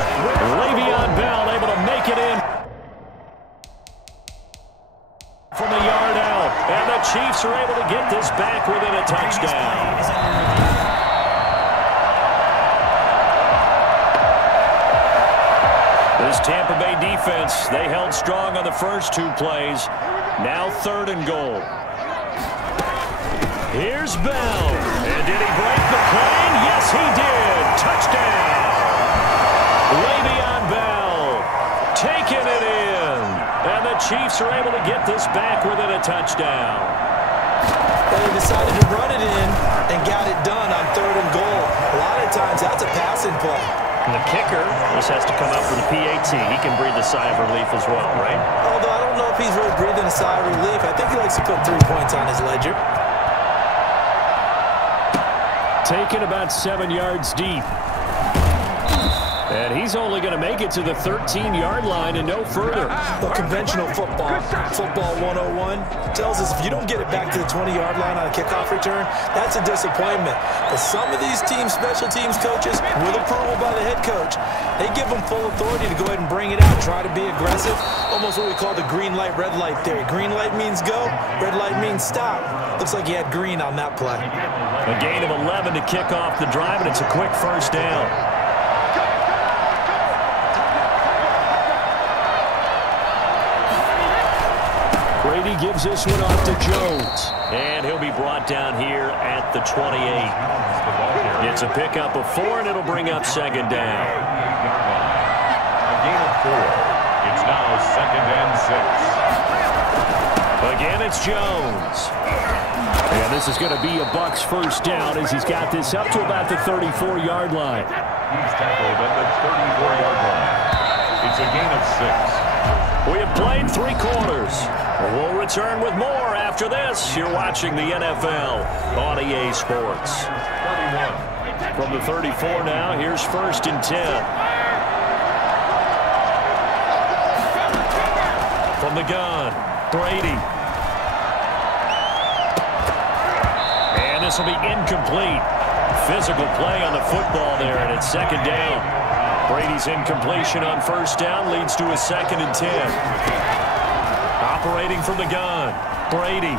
Le'Veon Bell able to make it in from a yard out. And the Chiefs are able to get this back within a touchdown. This Tampa Bay defense, they held strong on the first 2 plays. Now third and goal. Here's Bell. And did he break the plane? Yes, he did. Touchdown. Le'Veon Bell taking it in. And the Chiefs are able to get this back within a touchdown. They decided to run it in and got it done on third and goal. A lot of times that's a passing play. And the kicker just has to come up with a PAT. He can breathe a sigh of relief as well, right? Although I don't know if he's really breathing a sigh of relief. I think he likes to put 3 points on his ledger. Taken about 7 yards deep. And he's only going to make it to the 13-yard line and no further. Well, conventional football 101, tells us if you don't get it back to the 20-yard line on a kickoff return, that's a disappointment. But some of these special teams coaches, with approval by the head coach, they give them full authority to go ahead and bring it out, try to be aggressive, almost what we call the green light, red light theory. Green light means go, red light means stop. Looks like he had green on that play. A gain of 11 to kick off the drive, and it's a quick first down. Brady gives this one off to Jones. And he'll be brought down here at the 28. It's a pickup of 4, and it'll bring up second down. A gain of 4. It's now second and 6. Again, it's Jones. And this is going to be a Bucs first down as he's got this up to about the 34-yard line. He's tackled at the 34-yard line. It's a gain of 6. We have played 3 quarters. We'll return with more after this. You're watching the NFL on EA Sports. 31. From the 34 now, here's first and 10. From the gun, Brady. And this will be incomplete. Physical play on the football there, and it's second down. Brady's incompletion on first down leads to a second and 10. Operating from the gun, Brady.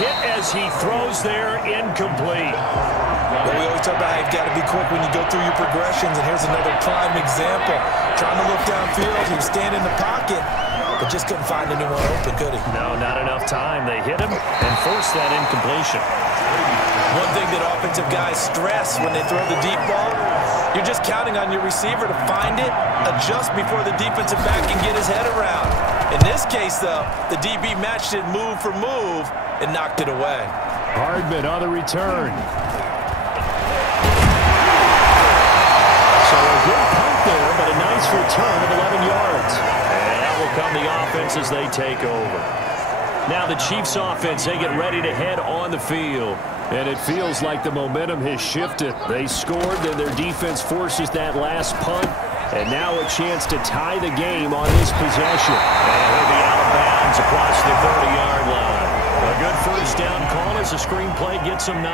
Hit as he throws there, incomplete. Well, we always talk about how you've got to be quick when you go through your progressions, and here's another prime example. Trying to look downfield, he was standing in the pocket, but just couldn't find anyone open, could he? No, not enough time. They hit him and forced that incompletion. One thing that offensive guys stress when they throw the deep ball, you're just counting on your receiver to find it, adjust before the defensive back can get his head around. In this case, though, the DB matched it move for move and knocked it away. Hardman on the return. So a good punt there, but a nice return of 11 yards. And that will come the offense as they take over. Now the Chiefs offense, they get ready to head on the field. And it feels like the momentum has shifted. They scored, and their defense forces that last punt. And now a chance to tie the game on this possession. And he'll be out of bounds across the 30-yard line. A good first down call as the screenplay gets him 9.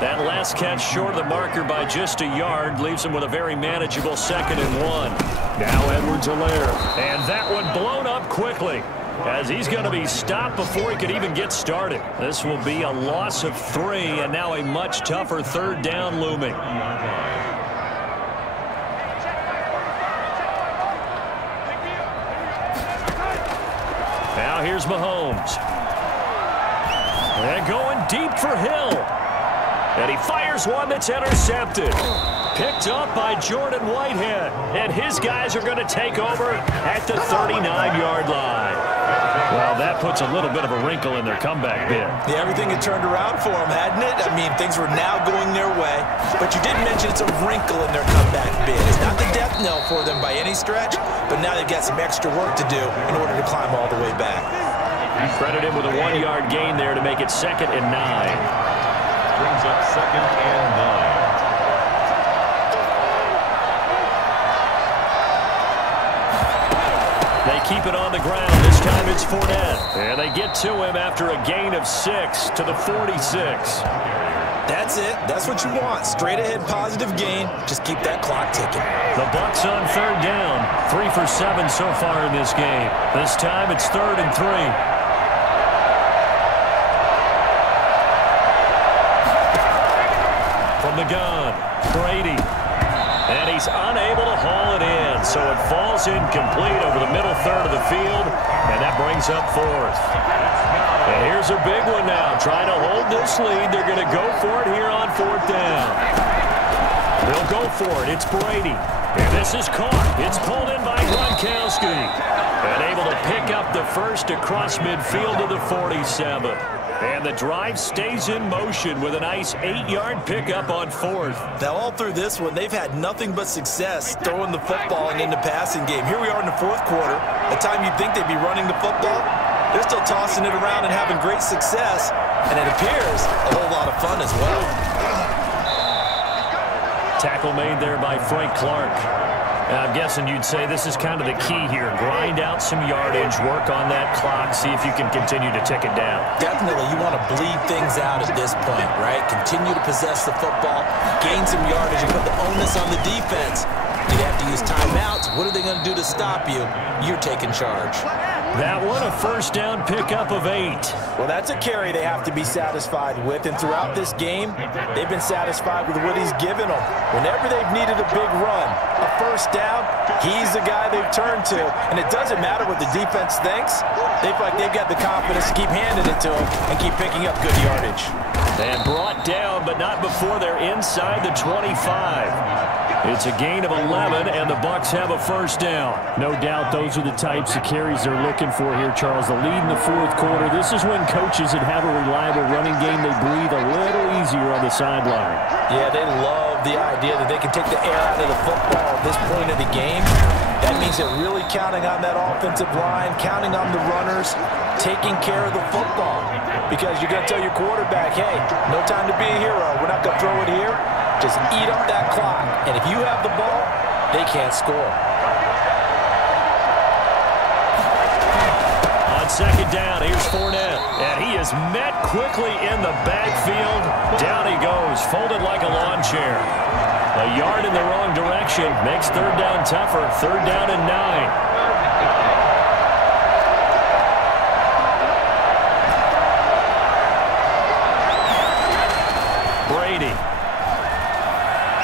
That last catch short of the marker by just a yard leaves him with a very manageable second and 1. Now Edwards-Helaire. And that one blown up quickly, as he's going to be stopped before he could even get started. This will be a loss of 3, and now a much tougher third down looming. Now here's Mahomes. And going deep for Hill. And he fires one that's intercepted. Picked up by Jordan Whitehead. And his guys are going to take over at the 39-yard line. Well, that puts a little bit of a wrinkle in their comeback bid. Yeah, everything had turned around for them, hadn't it? I mean, things were now going their way. But you didn't mention it's a wrinkle in their comeback bid. It's not the death knell for them by any stretch, but now they've got some extra work to do in order to climb all the way back. Credit him with a 1-yard gain there to make it 2nd and 9. Brings up 2nd and 9. They keep it on the ground. This time it's Fournette. And they get to him after a gain of 6 to the 46. That's it. That's what you want. Straight ahead positive gain. Just keep that clock ticking. The Bucs on 3rd down. 3 for 7 so far in this game. This time it's 3rd and 3. From the gun, Brady. And he's unable to haul it in, so it falls incomplete over the middle third of the field, and that brings up 4th. And here's a big one now. Trying to hold this lead. They're going to go for it here on 4th down. They'll go for it. It's Brady. And this is caught. It's pulled in by Gronkowski. And able to pick up the first across midfield to the 47. And the drive stays in motion with a nice 8-yard pickup on 4th. Now, all through this one, they've had nothing but success throwing the football and in the passing game. Here we are in the 4th quarter. The time you'd think they'd be running the football, they're still tossing it around and having great success. And it appears a whole lot of fun as well. Tackle made there by Frank Clark. I'm guessing you'd say this is kind of the key here. Grind out some yardage, work on that clock, see if you can continue to tick it down. Definitely, you want to bleed things out at this point, right? Continue to possess the football, gain some yardage, and put the onus on the defense. You have to use timeouts. What are they going to do to stop you? You're taking charge. That one, a 1st down pickup of 8. Well, that's a carry they have to be satisfied with, and throughout this game, they've been satisfied with what he's given them. Whenever they've needed a big run, a 1st down, he's the guy they've turned to, and it doesn't matter what the defense thinks. They feel like they've got the confidence to keep handing it to him and keep picking up good yardage. And brought down, but not before they're inside the 25. It's a gain of 11, and the Bucs have a 1st down. No doubt those are the types of carries they're looking for here, Charles. The lead in the 4th quarter. This is when coaches that have a reliable running game, they breathe a little easier on the sideline. Yeah, they love the idea that they can take the air out of the football at this point of the game. That means they're really counting on that offensive line, counting on the runners, taking care of the football. Because you're going to tell your quarterback, hey, no time to be a hero. We're not going to throw it here. Just eat up that clock. And if you have the ball, they can't score. On 2nd down, here's Fournette. And he is met quickly in the backfield. Down he goes, folded like a lawn chair. A yard in the wrong direction makes 3rd down tougher. 3rd down and 9.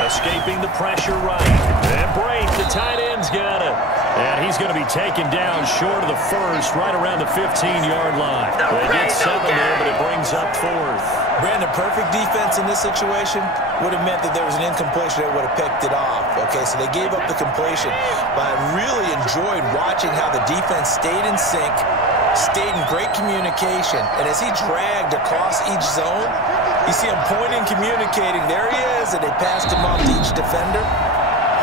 Escaping the pressure right. And Brate, the tight end's got it. And he's going to be taken down short of the 1st, right around the 15-yard line. They get 7 there, but it brings up 4th. Brandon, perfect defense in this situation would have meant that there was an incompletion that would have picked it off. Okay, so they gave up the completion. But I really enjoyed watching how the defense stayed in sync, stayed in great communication. And as he dragged across each zone, you see him pointing, communicating. There he is, and they passed him off to each defender.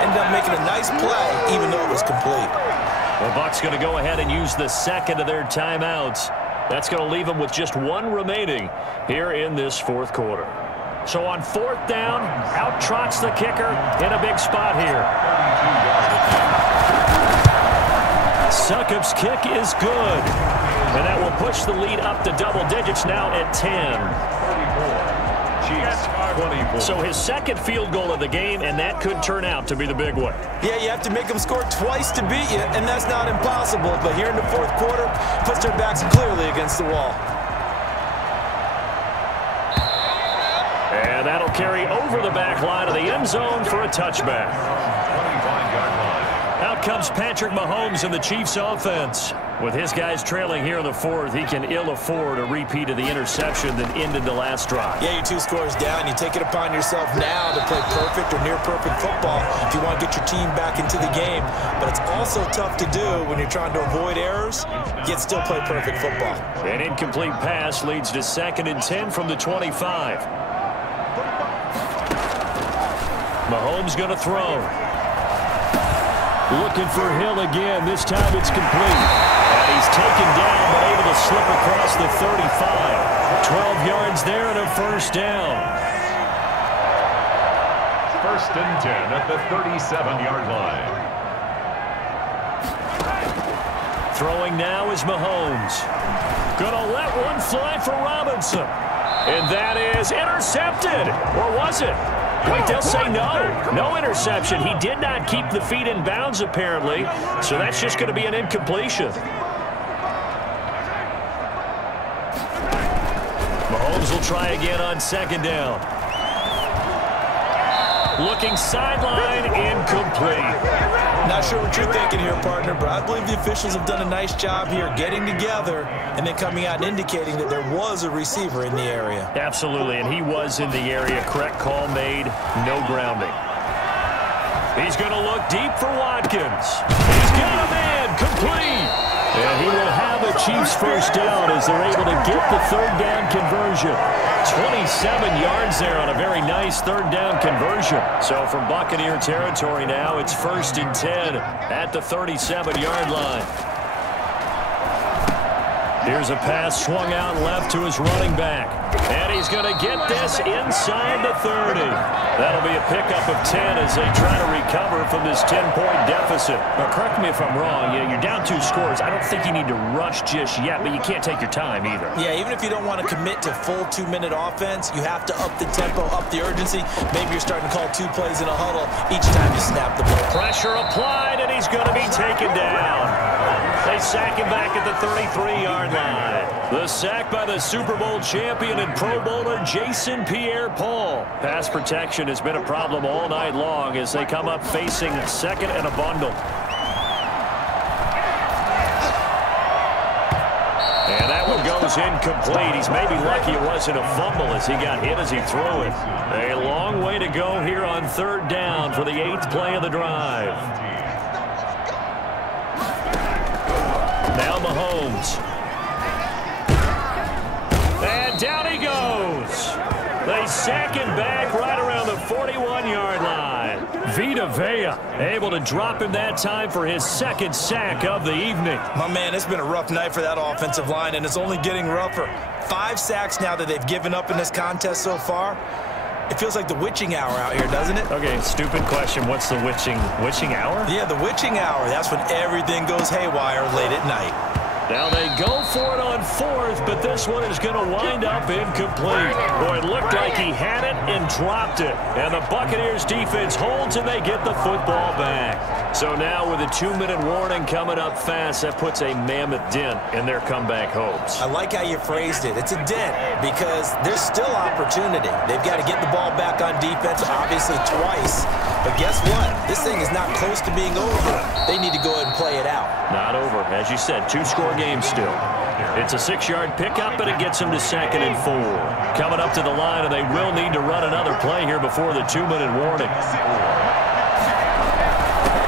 Ended up making a nice play, even though it was complete. The Bucs going to go ahead and use the 2nd of their timeouts. That's going to leave them with just 1 remaining here in this 4th quarter. So on 4th down, out trots the kicker in a big spot here. Succop's kick is good. And that will push the lead up to double digits now at 10. So his 2nd field goal of the game, and that could turn out to be the big one. Yeah, you have to make them score twice to beat you, and that's not impossible. But here in the 4th quarter, puts their backs clearly against the wall. And that'll carry over the back line of the end zone for a touchback. Out comes Patrick Mahomes and the Chiefs offense. With his guys trailing here in the fourth, he can ill afford a repeat of the interception that ended the last drive. Yeah, you're 2 scores down. You take it upon yourself now to play perfect or near-perfect football if you want to get your team back into the game. But it's also tough to do when you're trying to avoid errors, yet still play perfect football. An incomplete pass leads to 2nd and 10 from the 25. Mahomes going to throw. Looking for Hill again. This time it's complete. And he's taken down but able to slip across the 35. 12 yards there and a first down. 1st and 10 at the 37-yard line. Throwing now is Mahomes. Gonna let one fly for Robinson. And that is intercepted. Or was it? Wait, they'll say no. No interception. He did not keep the feet in bounds, apparently. So that's just going to be an incompletion. Mahomes will try again on 2nd down. Looking sideline, incomplete. Not sure what you're thinking here, partner, but I believe the officials have done a nice job here getting together and then coming out and indicating that there was a receiver in the area. Absolutely, and he was in the area. Correct call made, no grounding. He's going to look deep for Watkins. He's got a man, complete. And he will have a Chiefs first down as they're able to get the 3rd down conversion. 27 yards there on a very nice 3rd down conversion. So from Buccaneer territory now, it's 1st and 10 at the 37-yard line. Here's a pass swung out left to his running back. And he's going to get this inside the 30. That'll be a pickup of 10 as they try to recover from this 10-point deficit. Now, correct me if I'm wrong. You're down 2 scores. I don't think you need to rush just yet, but you can't take your time either. Yeah, even if you don't want to commit to full 2-minute offense, you have to up the tempo, up the urgency. Maybe you're starting to call 2 plays in a huddle each time you snap the ball. Pressure applied, and he's going to be taken down. They sack him back at the 33-yard line. The sack by the Super Bowl champion and Pro Bowler Jason Pierre-Paul. Pass protection has been a problem all night long as they come up facing 2nd and a bundle. And that one goes incomplete. He's maybe lucky it wasn't a fumble as he got hit as he threw it. A long way to go here on 3rd down for the 8th play of the drive. Now Mahomes. And down he goes. They sack him back right around the 41-yard line. Vita Vea able to drop him that time for his 2nd sack of the evening. My man, it's been a rough night for that offensive line, and it's only getting rougher. 5 sacks now that they've given up in this contest so far. It feels like the witching hour out here, doesn't it? Okay, stupid question. What's the witching hour? Yeah, the witching hour. That's when everything goes haywire late at night. Now they go for it on 4th, but this one is going to wind up incomplete. Boy, it looked like he had it and dropped it. And the Buccaneers defense holds and they get the football back. So now with a 2-minute warning coming up fast, that puts a mammoth dent in their comeback hopes. I like how you phrased it. It's a dent because there's still opportunity. They've got to get the ball back on defense, obviously twice. But guess what? This thing is not close to being over. They need to go ahead and play it out. Not over. As you said, 2-score game still. It's a 6-yard pickup, and it gets them to 2nd and 4. Coming up to the line, and they will need to run another play here before the 2-minute warning.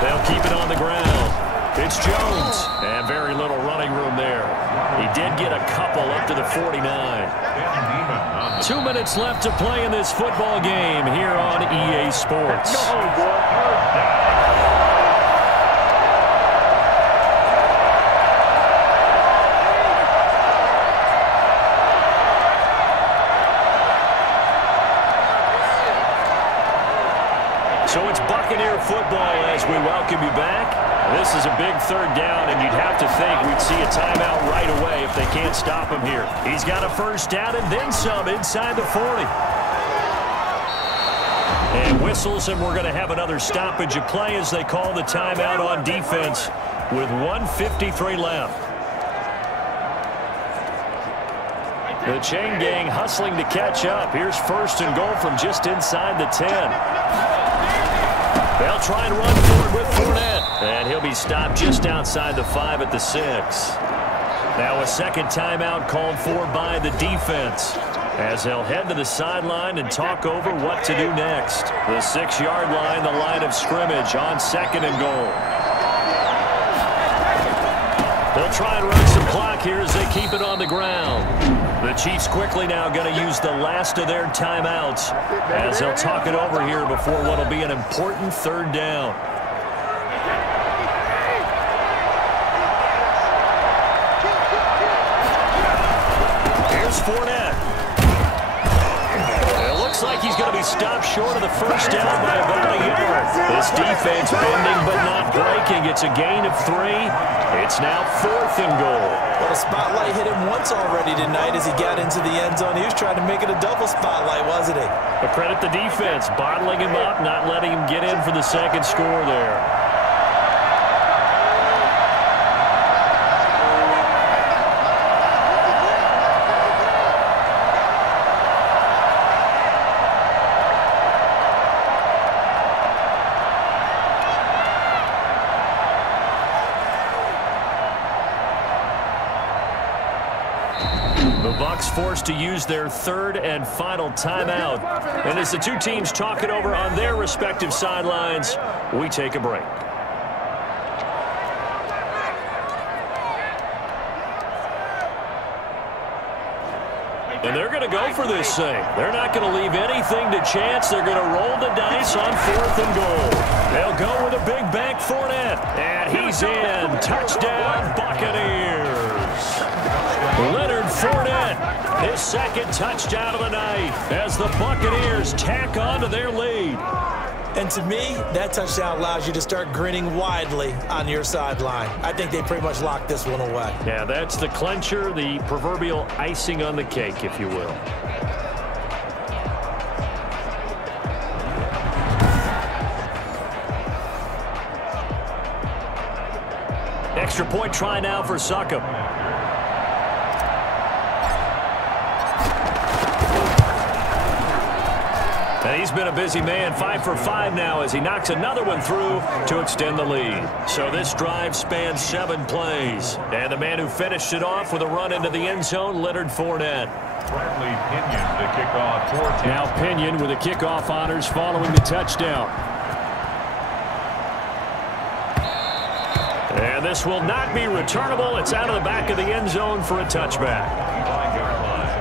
They'll keep it on the ground. It's Jones, and very little running room there. He did get a couple up to the 49. 2 minutes left to play in this football game here on EA Sports. So it's Buccaneer football as we welcome you back. This is a big 3rd down, and you'd have to think we'd see a timeout right away if they can't stop him here. He's got a first down and then some inside the 40. And whistles, and we're going to have another stoppage of play as they call the timeout on defense with 1:53 left. The chain gang hustling to catch up. Here's 1st and goal from just inside the 10. They'll try and run for it with Fournette. And he'll be stopped just outside the 5 at the 6. Now a second timeout called for by the defense, as they'll head to the sideline and talk over what to do next. The 6-yard line, the line of scrimmage on 2nd and goal. They'll try and run some clock here as they keep it on the ground. The Chiefs quickly now going to use the last of their timeouts as they'll talk it over here before what will be an important 3rd down. Here's Fournette. It looks like he's going to be stopped short of the 1st down by about a yard. This defense bending but not breaking. It's a gain of 3. It's now 4th and goal. Well, the spotlight hit him once already tonight as he got into the end zone. He was trying to make it a double spotlight, wasn't he? But credit the defense, bottling him up, not letting him get in for the 2nd score there. Forced to use their 3rd and final timeout. And as the two teams talk it over on their respective sidelines, we take a break. And they're going to go for this thing. They're not going to leave anything to chance. They're going to roll the dice on 4th and goal. They'll go with a big bank Fournette. And he's in. Touchdown, Buccaneers. Leonard Fournette, his 2nd touchdown of the night as the Buccaneers tack on to their lead. And to me, that touchdown allows you to start grinning widely on your sideline. I think they pretty much locked this one away. Yeah, that's the clincher, the proverbial icing on the cake, if you will. Extra point try now for Succop. And he's been a busy man, 5 for 5 now as he knocks another one through to extend the lead. So this drive spans 7 plays. And the man who finished it off with a run into the end zone, Leonard Fournette. Pinion, the kickoff for now Pinion with the kickoff honors following the touchdown. And this will not be returnable. It's out of the back of the end zone for a touchback.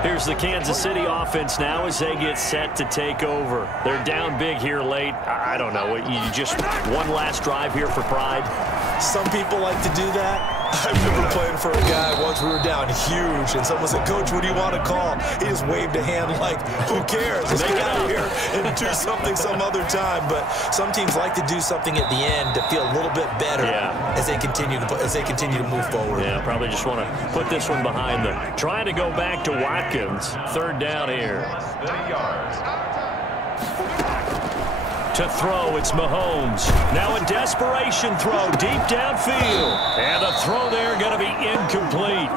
Here's the Kansas City offense now as they get set to take over. They're down big here late. I don't know. You just one last drive here for pride. Some people like to do that. I remember playing for a guy once. We were down huge, and someone said, "Coach, what do you want to call?" He just waved a hand like, "Who cares? Let's get out of here and do something some other time." But some teams like to do something at the end to feel a little bit better as they continue to move forward. Yeah, probably just want to put this one behind them. Trying to go back to Watkins. 3rd down here. To throw, it's Mahomes. Now a desperation throw deep downfield. And the throw there going to be incomplete.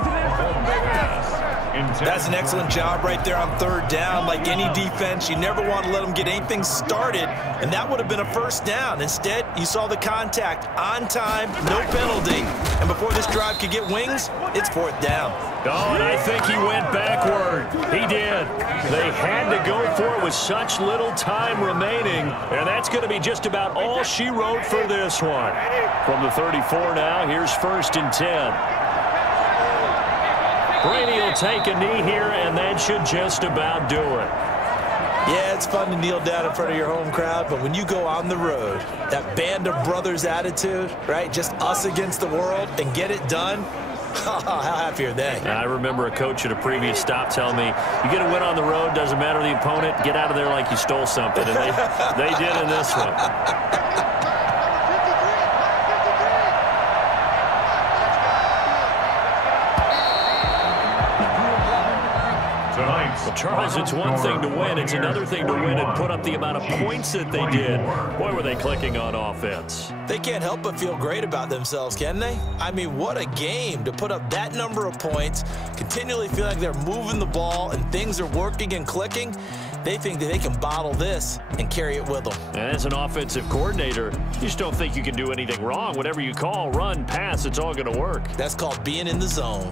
That's an excellent job right there on 3rd down. Like any defense, you never want to let them get anything started, and that would have been a 1st down. Instead, you saw the contact on time, no penalty. And before this drive could get wings, it's 4th down. Oh, and I think he went backward. He did. They had to go for it with such little time remaining, and that's going to be just about all she wrote for this one. From the 34 now, here's 1st and 10. Brady will take a knee here, and that should just about do it. Yeah, it's fun to kneel down in front of your home crowd, but when you go on the road, that band of brothers attitude, right, just us against the world, and get it done, how happy are they? I remember a coach at a previous stop telling me, you get a win on the road, doesn't matter the opponent, get out of there like you stole something. And they did in this one. tonight's Well, Charles, it's one thing to win. It's another thing to win and put up the amount of points that they did. Boy, were they clicking on offense. They can't help but feel great about themselves, can they? I mean, what a game to put up that number of points, continually feel like they're moving the ball and things are working and clicking. They think that they can bottle this and carry it with them. And as an offensive coordinator, you just don't think you can do anything wrong. Whatever you call, run, pass, it's all going to work. That's called being in the zone.